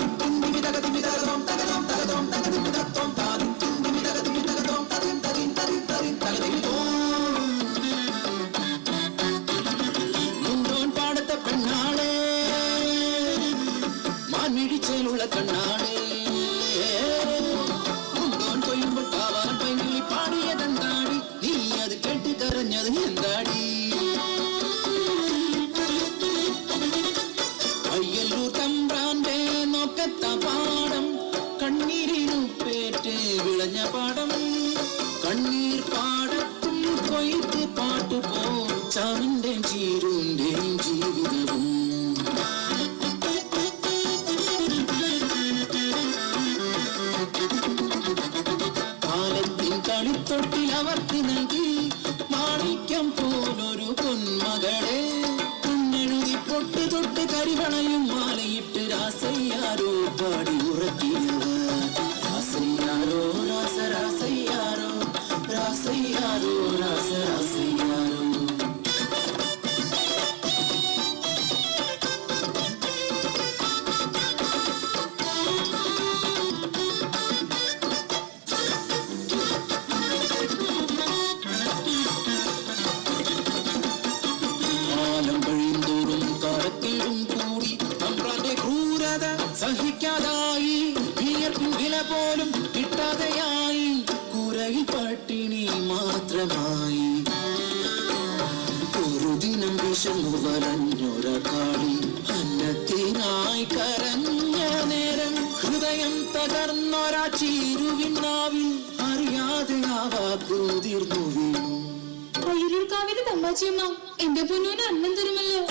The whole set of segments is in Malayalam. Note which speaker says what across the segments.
Speaker 1: dum dum da dum da dum da dum da dum da dum da dum da dum da നോക്കത്ത പാടം കണ്ണീരിനു പേറ്റ് വിളഞ്ഞ പാടം. കണ്ണീർ പാടത്തും தொட்டு தொட்டு கரிவளையும் மாலையிட்டு ராசையாரோ பாடி உறக்கினாரோ ராசையாரோ ராசையாரோ ராசையாரோ. പട്ടിണി മാത്രമായി ഒരു ദിനം വിഷമു വലഞ്ഞൊര കാളി അന്നത്തിനായി കരഞ്ഞ നേരം ഹൃദയം തകർന്നൊരാ ചീരുവിനാവിൽ അറിയാതെ ആ വാക്കുതിർന്നു വീണു.
Speaker 2: അയ്യൂർക്കാവിലെ തമ്പാച്ചിയമ്മ എന്റെ പൊന്നൂന് അന്നം തരുമല്ലോ.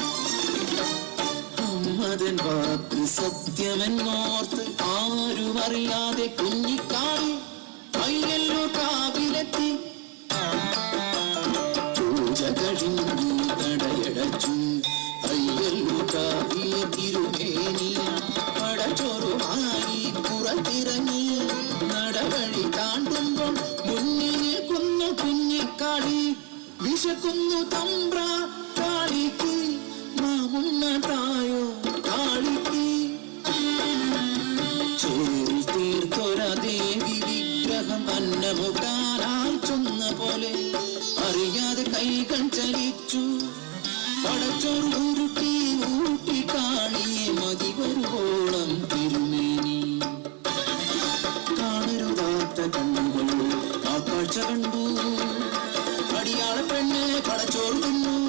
Speaker 1: അമ്മതൻ വാക്ക് സത്യമെന്നോർത്ത് ആരും അറിയാതെ കുഞ്ഞിക്കാളി കൈകൾ ചലിച്ചു. പടച്ചോറ് ഉരുട്ടി ഊട്ടി കാണിയെ തിന്നു തിരുമേനി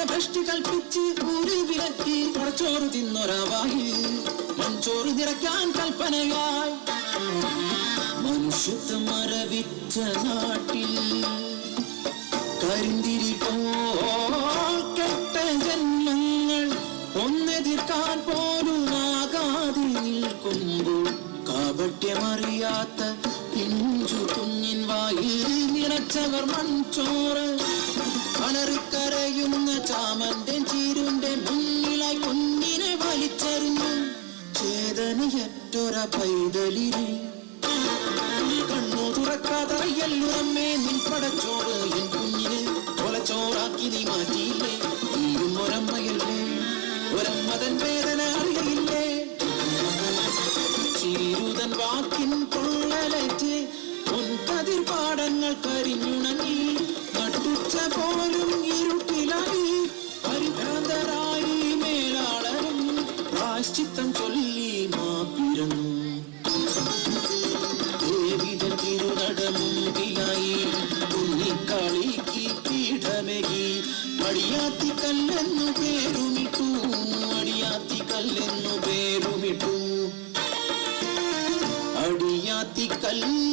Speaker 1: പുണ്യത്തെ ഭ്രഷ്ടി കൽപ്പിച്ച് ഊരി വിലക്കി പടച്ചോറ് തിന്നൊരാവായി. മൺചോറ് നിറയ്ക്കാൻ കൽപ്പനയായി. മനുഷ്യത്വം മരവിച്ച നാട്ടിൽ കരിന്തിരി കെട്ട ജന്മങ്ങൾ ഒന്നെതിർക്കാൻ പോലും ആകാതെ നിൽക്കുമ്പോൾ കാപട്യമറിയാത്ത പിഞ്ചു കുഞ്ഞിൻ വായിൽ നിറച്ചവർ മൺചോറ് അലറിക്കരയുന്ന ചാമന്റെ ചീരുന്റെ മുന്നിലായി കുഞ്ഞിനെ വലിച്ചെറിഞ്ഞു. ചേതനയറ്റൊര പൈതലിനെ കണ്ണു തുറക്കാതെ അയ്യല്ലുറമ്മേ നിൻ പടച്ചോറ് എൻ കുഞ്ഞിന് കൊലച്ചോറാക്കി നീ മാറ്റിയില്ലേ? നീയും ഒരമ്മയല്ലേ? ഒരമ്മതൻ വേദന അറിയില്ലേ ചീരുതൻ വാക്കിൻ കൊള്ളലേറ്റ് പൊൻകതിർ പാടങ്ങൾ കരിഞ്ഞുണങ്ങി നട്ടുച്ച പോലും ഇരുട്ടിലായി പരിഭ്രാന്തരായി മേലാളരും പ്രാശ്ചിത്തം ചൊല്ലി മാപ്പിരുന്നു ദേവിതൻ തിരുനടമുമ്പിലായി ഉണ്ണിക്കളിക്ക് പീഠമകി അടിയാത്തി കല്ലെന്നു പേരുമിട്ടു അടിയാത്തി കല്ലെന്നു പേരുമിട്ടു. അടിയാത്തി കല്ല്